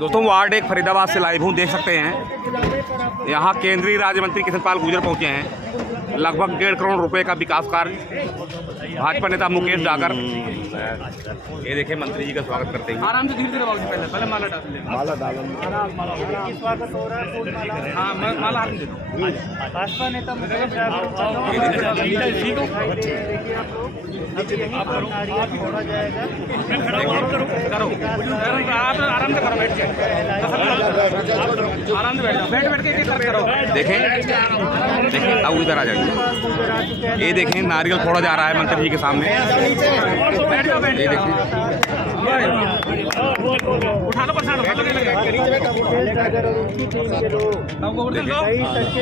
दोस्तों वार्ड 1 फरीदाबाद से लाइव हूँ, देख सकते हैं यहाँ केंद्रीय राज्य मंत्री कृष्णपाल गुर्जर पहुँचे हैं। लगभग 1.5 करोड़ रुपए का विकास कार्य भाजपा नेता मुकेश डागर, ये देखें मंत्री जी का स्वागत करते हैं। आराम से धीरे-धीरे बाबू जी, पहले माला डालो। स्वागत हो रहा है। हाँ, माला दे दो। भाजपा नेता मुकेश डागर छोड़ा जाएगा। करो आराम से करो, बैठ जाए आराम से बैठ के करो। देखें अब इधर आ जाइए। ये देखें नारियल फोड़ा जा रहा है मंत्री जी के सामने। ये देखें, उठा लो परेशान सड़कें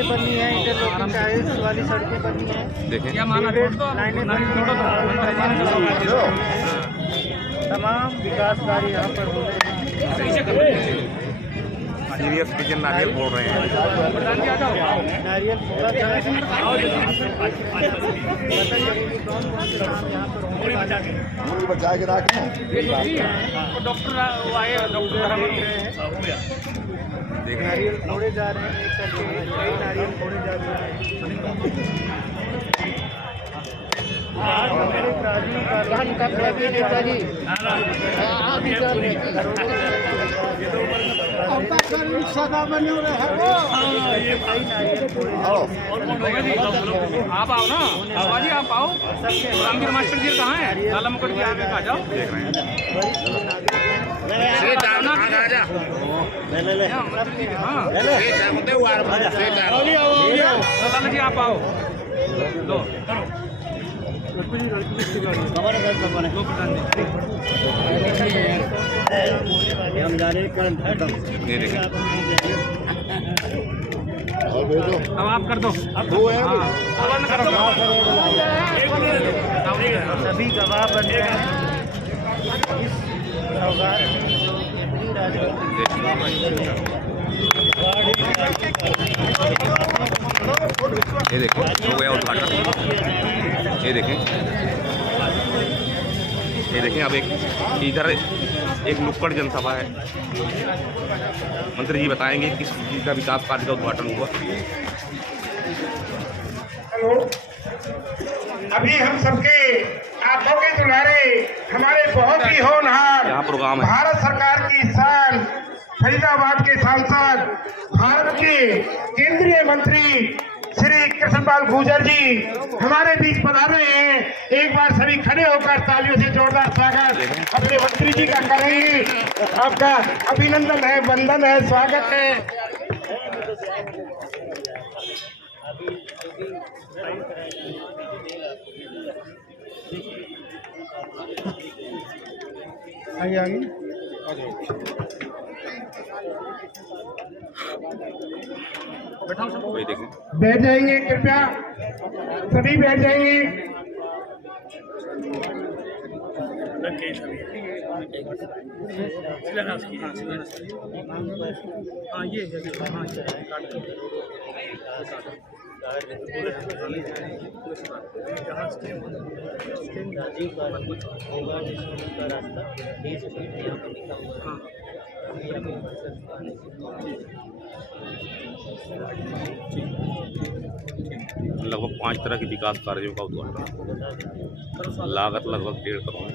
बनी है, इंटरलॉकिंग वाली सड़कें बनी है। देखें तमाम विकास कार्य यहाँ पर हो रहे हैं। सीनियर सिटीजन नारियल बोल रहे हैं। नारियल डॉक्टर आए, नारियल फोड़े जा रहे हैं, कई नारियल फोड़े जा रहे हैं। आप आओ ना, जी आप आओ। रामगिर मास्टर जी कहाँ है? लाला मुकुट जी आगे आ जाओ। देख रहे हैं लाला जी आप आओ। लो हम जा रहे हैं। अब आप कर दो, सभी गवाह बन गए हैं। ये देखो हो गया उद्घाटन। ये देखें अब इधर एक नुक्कड़ जनसभा है। मंत्री जी बताएंगे किस चीज़ का विकास कार्य का उद्घाटन हुआ। हेलो, अभी हम सबके आंखों के दुलारे हमारे बहुत ही होनहार यहाँ प्रोग्राम है। भारत सरकार की शान, फरीदाबाद के सांसद, भारत के केंद्रीय मंत्री श्री कृष्णपाल गुर्जर जी हमारे बीच पधारे हैं। एक बार सभी खड़े होकर तालियों से जोरदार स्वागत अपने मंत्री जी का करेंगे। आपका अभिनंदन है, वंदन है, स्वागत है। आइए बैठ जाएंगे, कृपया सभी बैठ जाएंगे। हाँ ये लगभग 5 तरह के विकास कार्यों का उद्घाटन, लागत लगभग 1.5 करोड़।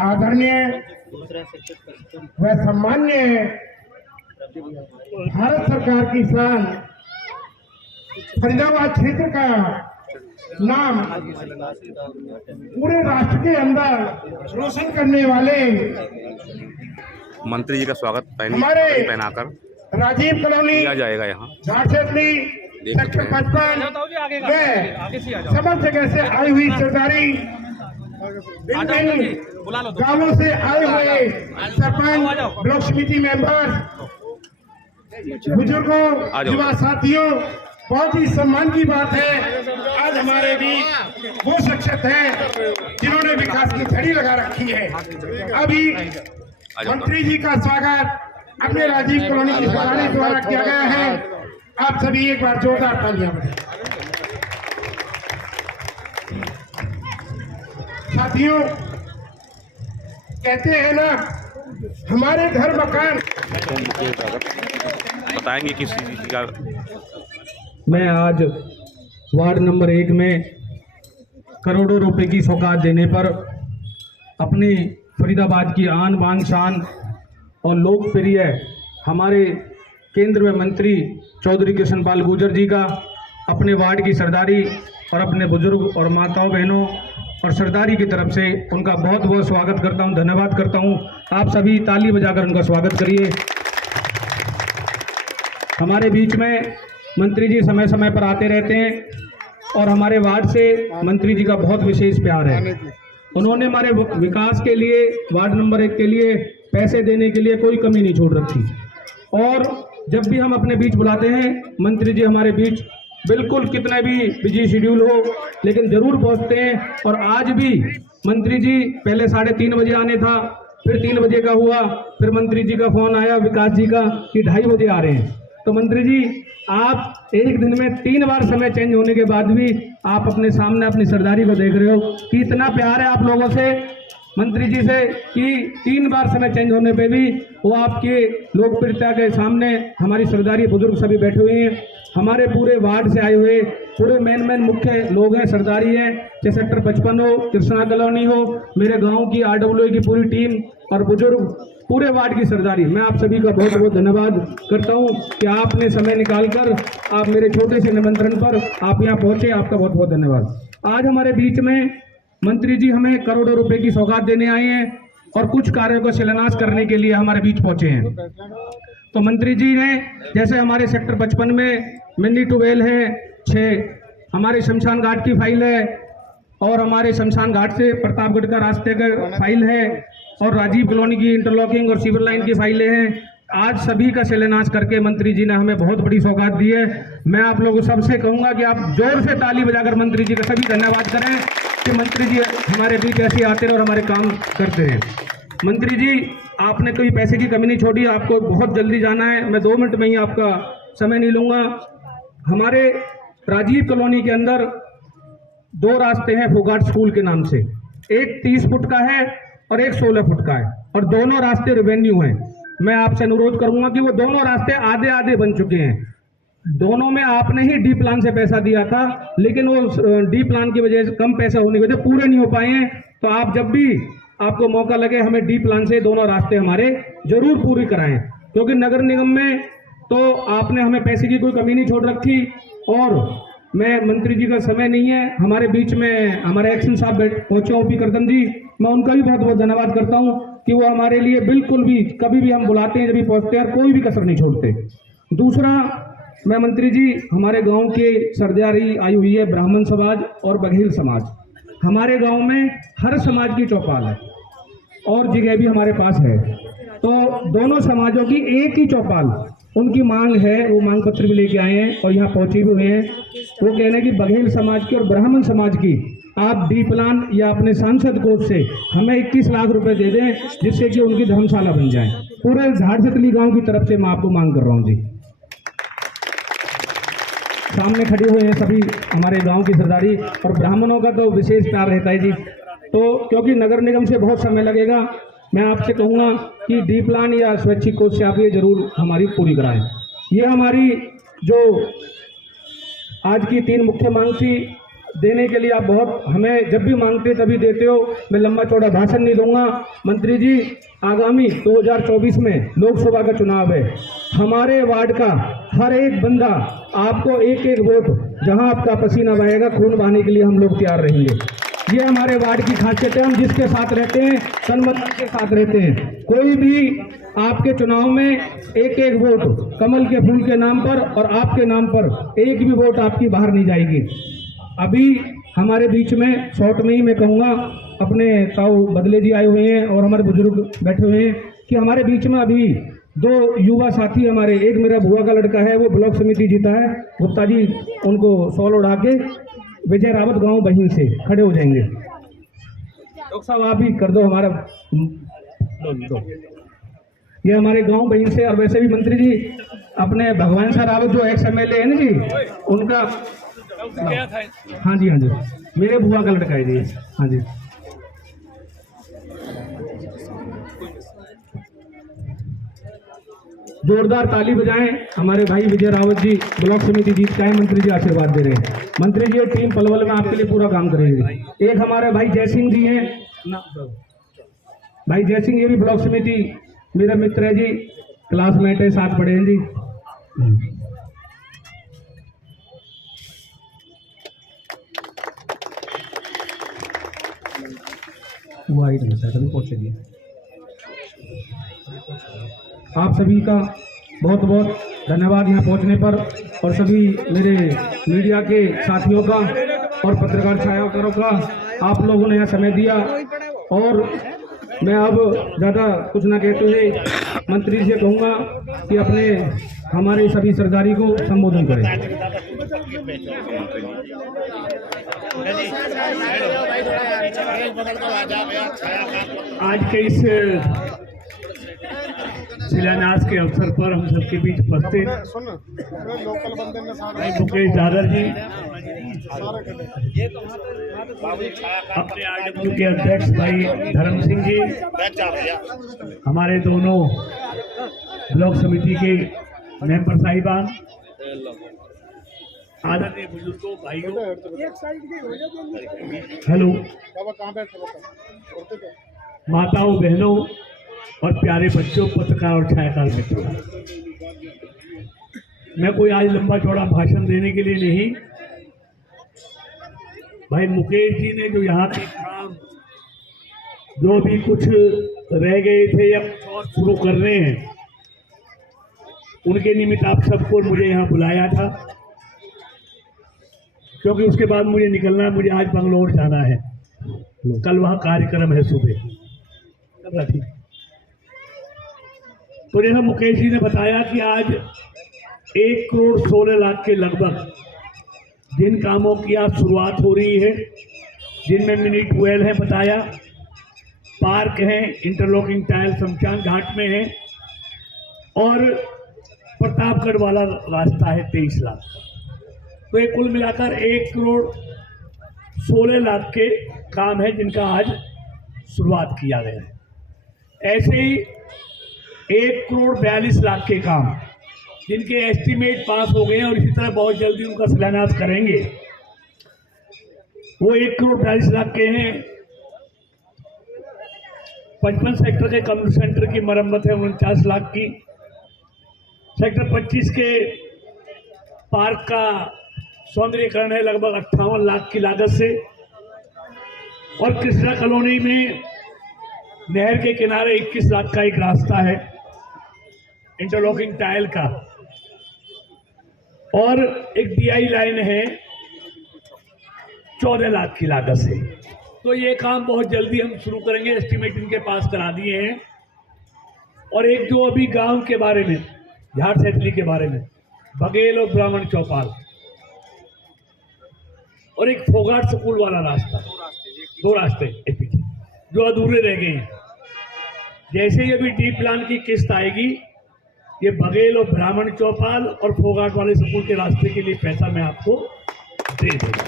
आदरणीय व सम्मान्य भारत सरकार की शान, फरीदाबाद क्षेत्र का नाम पूरे राष्ट्र के अंदर रोशन करने वाले मंत्री जी का स्वागत पहनाकर राजीव कॉलोनी किया जाएगा। यहाँ झारछत्री सेक्टर 55 में समस्त जगह से आई हुई सरदारी गांवों से आए हुए सरपंच, ब्लॉक समिति मेंबर, बुजुर्गों, युवा साथियों, बहुत ही सम्मान की बात है आज हमारे बीच वो शख्सियत है जिन्होंने विकास की झड़ी लगा रखी है। अभी मंत्री जी का स्वागत अपने राजीव कॉलोनी की सरदारी द्वारा किया गया है। आप सभी एक बार जोरदार तालियां बजाएं। साथियों, कहते हैं ना, हमारे घर मकान। बताएंगे किस चीज़ का। मैं आज वार्ड नंबर 1 में करोड़ों रुपए की सौगात देने पर अपनी फरीदाबाद की आन बान शान और लोकप्रिय हमारे केंद्र में मंत्री चौधरी कृष्णपाल गुर्जर जी का अपने वार्ड की सरदारी और अपने बुजुर्ग और माताओं बहनों और सरदारी की तरफ से उनका बहुत बहुत स्वागत करता हूं, धन्यवाद करता हूं। आप सभी ताली बजाकर उनका स्वागत करिए। हमारे बीच में मंत्री जी समय समय पर आते रहते हैं और हमारे वार्ड से मंत्री जी का बहुत विशेष प्यार है। उन्होंने हमारे विकास के लिए, वार्ड नंबर 1 के लिए पैसे देने के लिए कोई कमी नहीं छोड़ रखी। और जब भी हम अपने बीच बुलाते हैं, मंत्री जी हमारे बीच बिल्कुल कितना भी बिजी शेड्यूल हो लेकिन ज़रूर पहुंचते हैं। और आज भी मंत्री जी पहले 3:30 बजे आने था, फिर 3 बजे का हुआ, फिर मंत्री जी का फ़ोन आया विकास जी का कि 2:30 बजे आ रहे हैं। तो मंत्री जी, आप एक दिन में 3 बार समय चेंज होने के बाद भी आप अपने सामने अपनी सरदारी को देख रहे हो कि इतना प्यार है आप लोगों से, मंत्री जी से, कि 3 बार समय चेंज होने पे भी वो आपके लोकप्रियता के सामने हमारी सरदारी बुजुर्ग सभी बैठे हुए हैं। हमारे पूरे वार्ड से आए हुए पूरे मेन मुख्य लोग हैं, सरदारी हैं, चाहे सेक्टर 55 हो, कृष्णा कॉलोनी हो, मेरे गांव की RWA की पूरी टीम और बुजुर्ग, पूरे वार्ड की सरदारी। मैं आप सभी का बहुत बहुत धन्यवाद करता हूं कि आपने समय निकालकर आप मेरे छोटे से निमंत्रण पर आप यहाँ पहुंचे, आपका बहुत बहुत धन्यवाद। आज हमारे बीच में मंत्री जी हमें करोड़ों रुपए की सौगात देने आए हैं और कुछ कार्यों का शिलान्यास करने के लिए हमारे बीच पहुंचे हैं। तो मंत्री जी ने जैसे हमारे सेक्टर 55 में मिनी ट्यूबवेल है, 6 हमारे शमशान घाट की फाइल है और हमारे शमशान घाट से प्रतापगढ़ का रास्ते का फाइल है और राजीव कॉलोनी की इंटरलॉकिंग और सीवर लाइन की फाइलें हैं। आज सभी का शिलान्यास करके मंत्री जी ने हमें बहुत बड़ी सौगात दी है। मैं आप लोगों सबसे कहूंगा कि आप जोर से ताली बजाकर मंत्री जी का सभी धन्यवाद करें कि मंत्री जी हमारे बीच ऐसे आते रहे और हमारे काम करते रहे। मंत्री जी, आपने कोई पैसे की कमी नहीं छोड़ी, आपको बहुत जल्दी जाना है, मैं 2 मिनट में ही आपका समय नहीं लूँगा। हमारे राजीव कॉलोनी के अंदर 2 रास्ते हैं फोगाट स्कूल के नाम से, एक 30 फुट का है और एक 16 फुट का है और दोनों रास्ते रेवेन्यू हैं। मैं आपसे अनुरोध करूंगा कि वो दोनों रास्ते आधे आधे बन चुके हैं। दोनों में आपने ही डी प्लान से पैसा दिया था लेकिन वो डी प्लान की वजह से कम पैसा होने की वजह से पूरे नहीं हो पाए हैं। तो आप जब भी आपको मौका लगे हमें डी प्लान से दोनों रास्ते हमारे जरूर पूरी कराएं, क्योंकि नगर निगम में तो आपने हमें पैसे की कोई कमी नहीं छोड़ रखी। और मैं मंत्री जी का समय नहीं है, हमारे बीच में हमारे एक्शन साहब पहुंचे OP करदम जी, मैं उनका भी बहुत बहुत धन्यवाद करता हूं कि वो हमारे लिए बिल्कुल भी कभी भी हम बुलाते हैं, जब भी पहुंचते हैं, कोई भी कसर नहीं छोड़ते। दूसरा, मैं मंत्री जी, हमारे गांव के सरदारी आई हुई है ब्राह्मण समाज और बघेल समाज। हमारे गांव में हर समाज की चौपाल है और जगह भी हमारे पास है, तो दोनों समाजों की एक ही चौपाल, उनकी मांग है, वो मांग पत्र भी लेके आए हैं और यहाँ पहुंचे भी हुए हैं। वो कह रहे हैं कि बघेल समाज की और ब्राह्मण समाज की आप डी प्लान या अपने सांसद कोष से हमें 21 लाख रुपए दे दें, जिससे कि उनकी धर्मशाला बन जाए। पूरे झाड़सतली गांव की तरफ से मैं आपको मांग कर रहा हूँ जी। सामने खड़े हुए हैं सभी हमारे गांव की सरदारी, और ब्राह्मणों का तो विशेष प्यार रहता है जी। तो क्योंकि नगर निगम से बहुत समय लगेगा, मैं आपसे कहूँगा कि डी प्लान या स्वैच्छिक कोष से आप ये जरूर हमारी पूरी कराएं। ये हमारी जो आज की 3 मुख्य मांग थी, देने के लिए आप बहुत हमें जब भी मांगते तभी देते हो। मैं लंबा चौड़ा भाषण नहीं दूंगा। मंत्री जी, आगामी 2024 में लोकसभा का चुनाव है, हमारे वार्ड का हर एक बंदा आपको एक एक वोट, जहां आपका पसीना बहेगा, खून बहाने के लिए हम लोग तैयार रहेंगे। ये हमारे वार्ड की खासियत है, हम जिसके साथ रहते हैं तन-मन के साथ रहते हैं। कोई भी आपके चुनाव में एक एक वोट कमल के फूल के नाम पर और आपके नाम पर एक भी वोट आपकी बाहर नहीं जाएगी। अभी हमारे बीच में शॉर्ट में ही मैं कहूँगा, अपने ताऊ बदले जी आए हुए हैं और हमारे बुजुर्ग बैठे हुए हैं कि हमारे बीच में अभी 2 युवा साथी हमारे, एक मेरा बुआ का लड़का है, वो ब्लॉक समिति जीता है, गुप्ता जी उनको सॉल उड़ा के विजय रावत गांव बहिन से खड़े हो जाएंगे। डॉक्टर साहब आप ही कर दो हमारा दो। ये हमारे गांव बहिन से, और वैसे भी मंत्री जी अपने भगवान शाह रावत जो एक्स MLA है ना जी, उनका हाँ जी मेरे बुआ का लड़का है जी। हाँ जी, जोरदार ताली बजाएं। हमारे भाई विजय रावत जी ब्लॉक समिति जीत के आए, मंत्री जी आशीर्वाद दे रहे हैं। मंत्री जी, टीम पलवल में आपके लिए पूरा काम करेगी। एक हमारे भाई जय सिंह जी हैं, भाई जय सिंह, ये भी ब्लॉक समिति मेरा मित्र है जी, क्लासमेट है, साथ पढ़े हैं जी। वो आई नहीं सर, अभी पहुंच गए। आप सभी का बहुत बहुत धन्यवाद यहाँ पहुँचने पर, और सभी मेरे मीडिया के साथियों का और पत्रकार छायाकारों का, आप लोगों ने यहाँ समय दिया। और मैं अब ज़्यादा कुछ ना कहते हुए मंत्री जी से कहूँगा कि अपने हमारे सभी सरदारी को संबोधन करें। आज के इस शिलान्यास के अवसर पर हम सबके बीच उपस्थित भाई मुकेश दादर जी, अपने आरडब्ल्यू के अध्यक्ष भाई धर्म सिंह जी, हमारे दोनों ब्लॉक समिति के मेंबर साहिबान, आदरणीय बुजुर्गों, भाइयों, हेलो, माताओं, बहनों और प्यारे बच्चों, पत्रकार और छायाकार मित्रों, मैं कोई आज लंबा चौड़ा भाषण देने के लिए नहीं, भाई मुकेश जी ने जो यहाँ के काम जो भी कुछ रह गए थे या कुछ और शुरू कर रहे हैं, उनके निमित्त आप सबको मुझे यहाँ बुलाया था, क्योंकि उसके बाद मुझे निकलना है, मुझे आज बंगलौर जाना है, कल वहाँ कार्यक्रम है सुबह। तो जैसा मुकेश जी ने बताया कि आज 1 करोड़ 16 लाख के लगभग जिन कामों की आज शुरुआत हो रही है, जिनमें मिनी ट्वेल है बताया, पार्क है, इंटरलॉकिंग टाइल शमशान घाट में है, और प्रतापगढ़ वाला रास्ता है 23 लाख। तो ये कुल मिलाकर 1 करोड़ 16 लाख के काम है जिनका आज शुरुआत किया गया है। ऐसे ही 1 करोड़ 42 लाख के काम जिनके एस्टीमेट पास हो गए हैं और इसी तरह बहुत जल्दी उनका शिलान्यास करेंगे, वो 1 करोड़ 42 लाख के हैं। 55 सेक्टर के कम्युनिटी सेंटर की मरम्मत है 49 लाख की। सेक्टर 25 के पार्क का सौंदर्यीकरण है लगभग 58 लाख की लागत से। और कृष्णा कॉलोनी में नहर के किनारे 21 लाख का एक रास्ता है इंटरलॉकिंग टाइल का, और एक DI लाइन है 14 लाख की लागत से। तो ये काम बहुत जल्दी हम शुरू करेंगे, एस्टीमेट इनके पास करा दिए हैं। और एक जो अभी गांव के बारे में, झाड़ सैतली के बारे में, बघेल और ब्राह्मण चौपाल, और एक फोगाट स्कूल वाला रास्ता, 2 रास्ते पीछे जो अधूरे रह गए हैं। जैसे ही अभी डी प्लान की किस्त आएगी, ये बघेल और ब्राह्मण चौपाल और फोगाट वाले स्कूल के रास्ते के लिए पैसा मैं आपको दे दूंगा।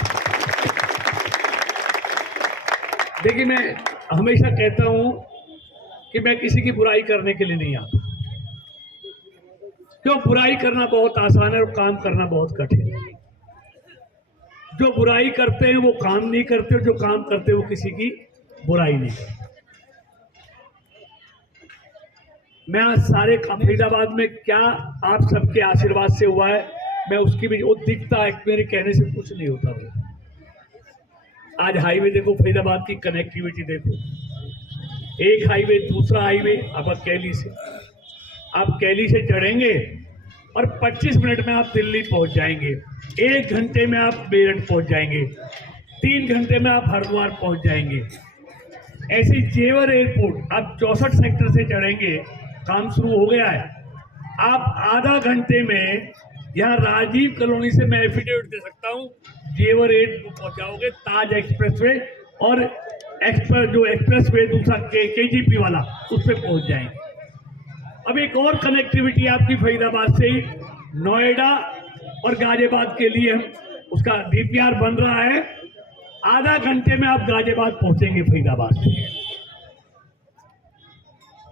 देखिए, मैं हमेशा कहता हूं कि मैं किसी की बुराई करने के लिए नहीं आता, क्यों? बुराई करना बहुत आसान है और काम करना बहुत कठिन है। जो बुराई करते हैं वो काम नहीं करते, और जो काम करते हैं वो किसी की बुराई नहीं करते। मैं आज सारे फरीदाबाद में क्या आप सबके आशीर्वाद से हुआ है, मैं उसकी भी वो दिखता है, मेरे कहने से कुछ नहीं होता है। आज हाईवे देखो, फरीदाबाद की कनेक्टिविटी देखो, एक हाईवे दूसरा हाईवे, अब कैली से, आप कैली से चढ़ेंगे और 25 मिनट में आप दिल्ली पहुंच जाएंगे, 1 घंटे में आप मेरठ पहुंच जाएंगे, 3 घंटे में आप हरिद्वार पहुंच जाएंगे। ऐसे जेवर एयरपोर्ट आप 64 सेक्टर से चढ़ेंगे, काम शुरू हो गया है। आप आधा घंटे में यहाँ राजीव कॉलोनी से मैं एफिडेविट दे सकता हूँ, जेवर एयरपोर्ट पहुंचाओगे, ताज एक्सप्रेसवे और एक्सप्रेसवे दूसरा KGP वाला, उस पर पहुंच जाएंगे। अब एक और कनेक्टिविटी आपकी फरीदाबाद से नोएडा और गाजियाबाद के लिए उसका DPR बन रहा है। आधा घंटे में आप गाजियाबाद पहुंचेंगे फरीदाबाद से।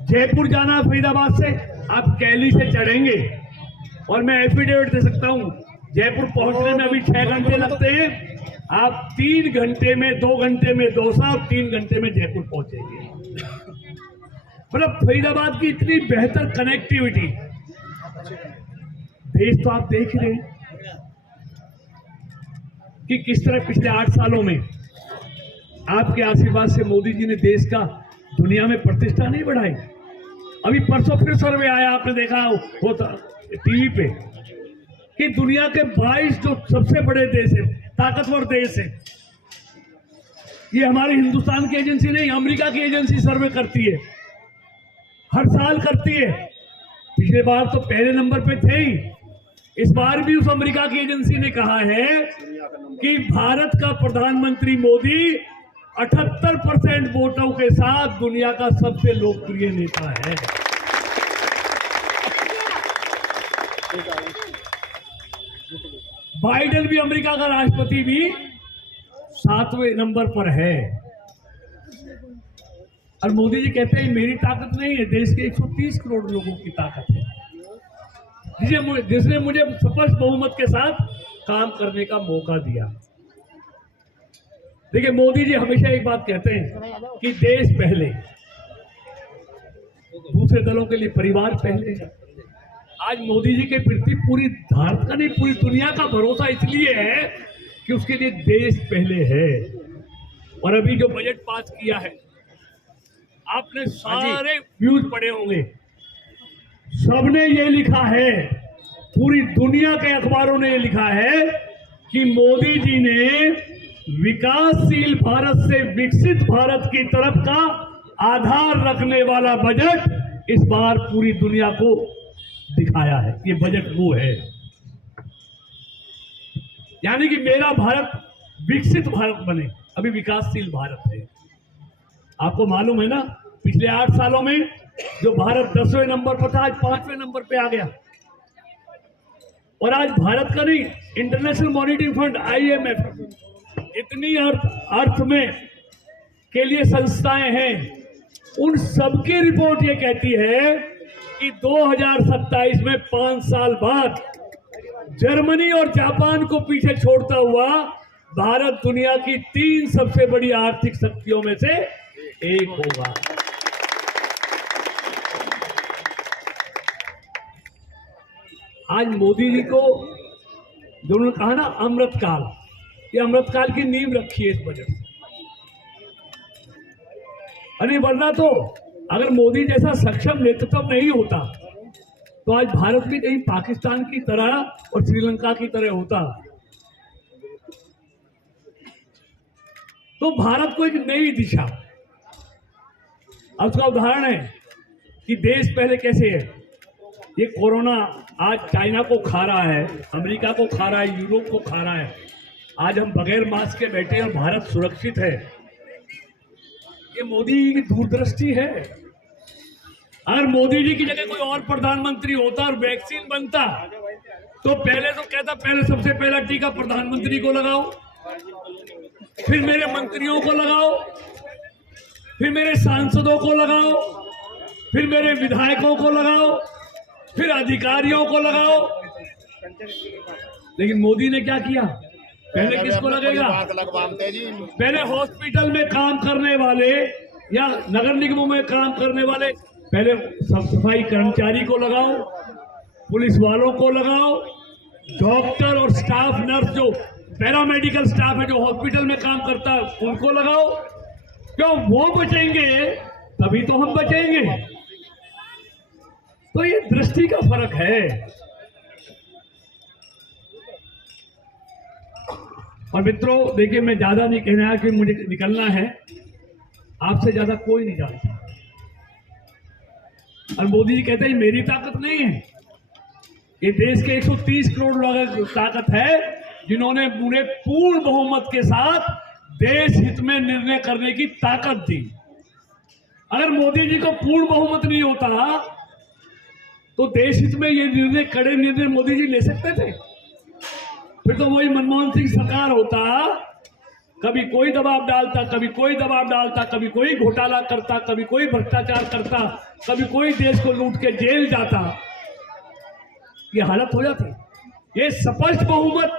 जयपुर जाना फरीदाबाद से आप कैली से चढ़ेंगे और मैं एफिडेविट दे सकता हूं, जयपुर पहुंचने में अभी 6 घंटे लगते हैं, आप 3 घंटे में, 2 घंटे में दौसा और 3 घंटे में जयपुर पहुंचेंगे। मतलब फरीदाबाद की इतनी बेहतर कनेक्टिविटी, देश तो आप देख ही रहे हैं कि किस तरह पिछले 8 सालों में आपके आशीर्वाद से मोदी जी ने देश का दुनिया में प्रतिष्ठा नहीं बढ़ाई। अभी परसों फिर सर्वे आया, आपने देखा होता टीवी पे, कि दुनिया के 22 जो सबसे बड़े देश है, ताकतवर देश है, ये हमारे हिंदुस्तान की एजेंसी नहीं, अमेरिका की एजेंसी सर्वे करती है, हर साल करती है। पिछले बार तो पहले नंबर पे थे ही, इस बार भी उस अमेरिका की एजेंसी ने कहा है कि भारत का प्रधानमंत्री मोदी 78% वोटों के साथ दुनिया का सबसे लोकप्रिय नेता है। बाइडेन भी, अमेरिका का राष्ट्रपति भी 7वें नंबर पर है। और मोदी जी कहते हैं मेरी ताकत नहीं है, देश के 130 करोड़ लोगों की ताकत है, जिसने मुझे स्पष्ट बहुमत के साथ काम करने का मौका दिया। देखिए, मोदी जी हमेशा एक बात कहते हैं कि देश पहले, दूसरे दलों के लिए परिवार पहले। आज मोदी जी के प्रति पूरी भारत का नहीं, पूरी दुनिया का भरोसा इसलिए है कि उसके लिए देश पहले है। और अभी जो बजट पास किया है, आपने सारे व्यूज पढ़े होंगे, सबने ये लिखा है, पूरी दुनिया के अखबारों ने ये लिखा है कि मोदी जी ने विकासशील भारत से विकसित भारत की तरफ का आधार रखने वाला बजट इस बार पूरी दुनिया को दिखाया है। ये बजट वो है, यानी कि मेरा भारत विकसित भारत बने, अभी विकासशील भारत है। आपको मालूम है ना, पिछले 8 सालों में जो भारत 10वें नंबर पर था, आज 5वें नंबर पे आ गया। और आज भारत का नहीं, इंटरनेशनल मॉनिटरी फंड IMF, इतनी अर्थ में के लिए संस्थाएं हैं, उन सबकी रिपोर्ट ये कहती है कि 2027 में 5 साल बाद जर्मनी और जापान को पीछे छोड़ता हुआ भारत दुनिया की 3 सबसे बड़ी आर्थिक शक्तियों में से एक होगा। आज मोदी जी को जो उन्होंने कहा ना अमृतकाल, ये अमृतकाल की नींव रखी है इस बजट में। अरे वरना तो अगर मोदी जैसा सक्षम नेतृत्व नहीं होता तो आज भारत भी कहीं पाकिस्तान की तरह और श्रीलंका की तरह होता। तो भारत को एक नई दिशा, अब उसका उदाहरण है कि देश पहले कैसे है। ये कोरोना आज चाइना को खा रहा है, अमेरिका को खा रहा है, यूरोप को खा रहा है। आज हम बगैर मास्क के बैठे हैं और भारत सुरक्षित है। ये मोदी जी की दूरदृष्टि है। अगर मोदी जी की जगह कोई और प्रधानमंत्री होता और वैक्सीन बनता तो पहले तो कहता, पहले सबसे पहला टीका प्रधानमंत्री को लगाओ, फिर मेरे मंत्रियों को लगाओ, फिर मेरे सांसदों को लगाओ, फिर मेरे विधायकों को लगाओ, फिर अधिकारियों को लगाओ। लेकिन मोदी ने क्या किया, पहले किसको लगेगा? पहले हॉस्पिटल में काम करने वाले या नगर निगमों में काम करने वाले, पहले साफ सफाई कर्मचारी को लगाओ, पुलिस वालों को लगाओ, डॉक्टर और स्टाफ, नर्स, जो पैरामेडिकल स्टाफ है जो हॉस्पिटल में काम करता है, उनको लगाओ। क्यों? वो बचेंगे तभी तो हम बचेंगे। तो ये दृष्टि का फर्क है। और मित्रों देखिए, मैं ज्यादा नहीं कहना है कि मुझे निकलना है, आपसे ज्यादा कोई नहीं जानता। और मोदी जी कहते हैं मेरी ताकत नहीं है, ये देश के 130 करोड़ लोगों की ताकत है जिन्होंने पूरे पूर्ण बहुमत के साथ देश हित में निर्णय करने की ताकत दी। अगर मोदी जी को पूर्ण बहुमत नहीं होता तो देश हित में ये निर्णय, कड़े निर्णय मोदी जी ले सकते थे? फिर तो वही मनमोहन सिंह सरकार होता कभी कोई दबाव डालता, कभी कोई दबाव डालता, कभी कोई घोटाला करता, कभी कोई भ्रष्टाचार करता, कभी कोई देश को लूट के जेल जाता, ये हालत हो जाती। ये स्पष्ट बहुमत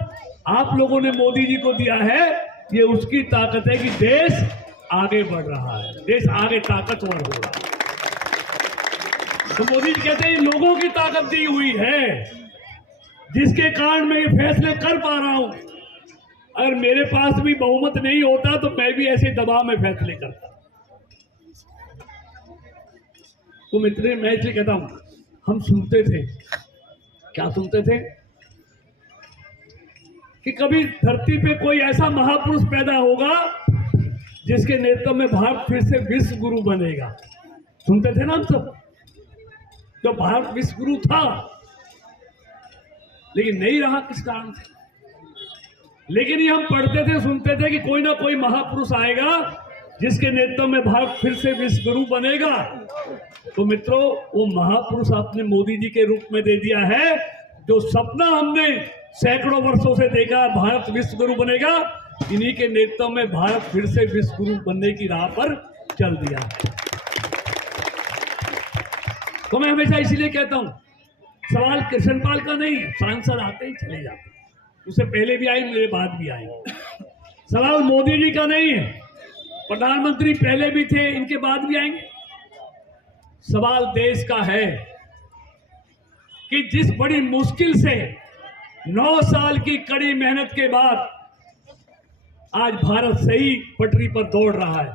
आप लोगों ने मोदी जी को दिया है, ये उसकी ताकत है कि देश आगे बढ़ रहा है, देश आगे ताकतवर हो रहा है। तो मोदी जी कहते हैं ये लोगों की ताकत दी हुई है, जिसके कारण मैं ये फैसले कर पा रहा हूं। अगर मेरे पास भी बहुमत नहीं होता तो मैं भी ऐसे दबाव में फैसले करता। तो मित्र, मैं इसलिए कहता हूं, हम सुनते थे, क्या सुनते थे कि कभी धरती पे कोई ऐसा महापुरुष पैदा होगा जिसके नेतृत्व में भारत फिर से विश्व गुरु बनेगा। सुनते थे ना हम सब, जो भारत विश्व गुरु था, लेकिन नहीं रहा किस कारण से। लेकिन ये हम पढ़ते थे, सुनते थे कि कोई ना कोई महापुरुष आएगा जिसके नेतृत्व में भारत फिर से विश्व गुरु बनेगा। तो मित्रों, वो महापुरुष आपने मोदी जी के रूप में दे दिया है। जो सपना हमने सैकड़ों वर्षों से देखा, भारत विश्व गुरु बनेगा, इन्हीं के नेतृत्व में भारत फिर से विश्व गुरु बनने की राह पर चल दिया। तो मैं हमेशा इसीलिए कहता हूं, सवाल कृष्णपाल का नहीं, सांसद आते ही चले जाते, उससे पहले भी आए, मेरे बाद भी आएंगे। सवाल मोदी जी का नहीं है, प्रधानमंत्री पहले भी थे, इनके बाद भी आएंगे। सवाल देश का है कि जिस बड़ी मुश्किल से 9 साल की कड़ी मेहनत के बाद आज भारत सही पटरी पर दौड़ रहा है,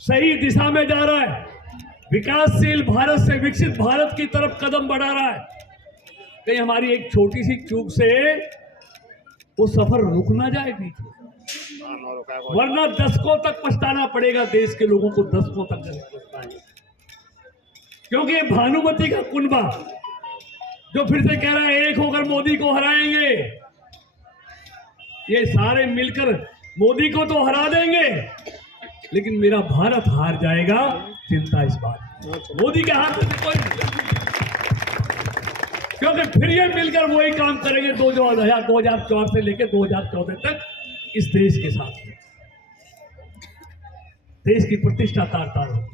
सही दिशा में जा रहा है, विकासशील भारत से विकसित भारत की तरफ कदम बढ़ा रहा है। कहीं हमारी एक छोटी सी चूक से वो सफर रुक ना जाए बीच में, वरना दशकों तक पछताना पड़ेगा देश के लोगों को, दशकों तक पछताएंगे। क्योंकि ये भानुमति का कुनबा जो फिर से कह रहा है एक होकर मोदी को हराएंगे, ये सारे मिलकर मोदी को तो हरा देंगे, लेकिन मेरा भारत हार जाएगा। चिंता इस बात, मोदी के हाथ में कोई नहीं, क्योंकि फिर ये मिलकर वही काम करेंगे 2004 से लेकर 2014 तक इस देश के साथ। देश की प्रतिष्ठा तार-तार होगी।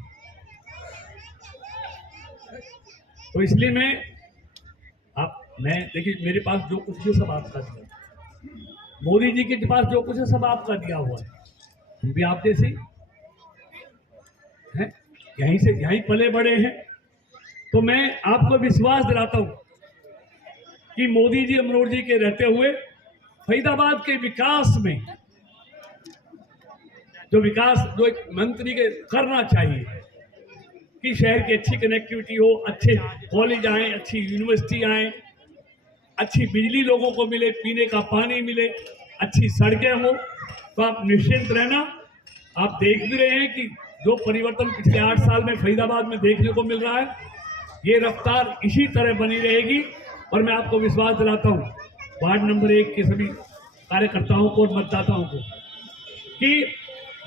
तो इसलिए मैं देखिए, मेरे पास जो कुछ है सब आपका दिया, मोदी जी के पास जो कुछ है सब आपका दिया हुआ है। हम भी आप जैसे हैं, यहीं पले बड़े हैं। तो मैं आपको विश्वास दिलाता हूं कि मोदी जी, मनोहर जी के रहते हुए फरीदाबाद के विकास में जो एक मंत्री के करना चाहिए कि शहर की अच्छी कनेक्टिविटी हो, अच्छे कॉलेज आए, अच्छी यूनिवर्सिटी आए, अच्छी बिजली लोगों को मिले, पीने का पानी मिले, अच्छी सड़कें हो। तो आप निश्चिंत रहना, आप देख भी रहे हैं कि जो परिवर्तन पिछले 8 साल में फरीदाबाद में देखने को मिल रहा है, ये रफ्तार इसी तरह बनी रहेगी। और मैं आपको विश्वास दिलाता हूँ वार्ड नंबर 1 के सभी कार्यकर्ताओं को और मतदाताओं को कि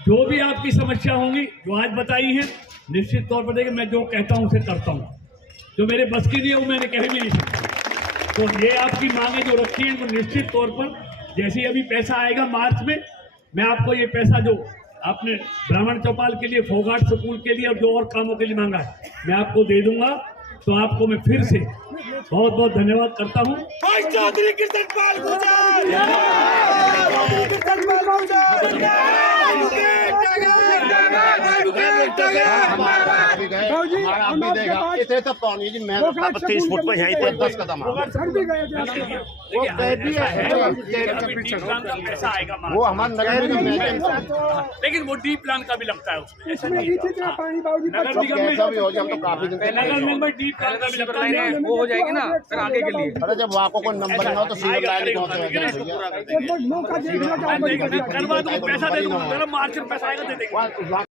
जो भी आपकी समस्या होंगी, जो आज बताई है, निश्चित तौर पर देखिए, मैं जो कहता हूँ उसे करता हूँ। जो मेरे बस की नहीं है वो मैंने कह भी नहीं सकता। तो ये आपकी मांगे जो रखी है, वो निश्चित तौर पर जैसे ही अभी पैसा आएगा मार्च में, मैं आपको ये पैसा जो आपने ब्राह्मण चौपाल के लिए, फोगाट स्कूल के लिए और जो और कामों के लिए मांगा है, मैं आपको दे दूंगा। तो आपको मैं फिर से बहुत बहुत धन्यवाद करता हूँ। चौधरी कृष्णपाल गुर्जर, इतने तक पहुंची जी, मैं 30 फुट पर यहीं पर 10 कदम वो हमारा नगर निगम में, लेकिन वो डी प्लान का भी लगता है उसमें। नगर निगम में सब हो जाए, हम तो काफी दिन नगर निगम में डी प्लान का भी लगता है, वो हो जाएगी ना फिर आगे के लिए। अरे जब आपको कोई नंबर ना हो तो सिविल लाइन करवा दूंगा, पैसा दे दूंगा, मार्च में पैसा आएगा दे देंगे।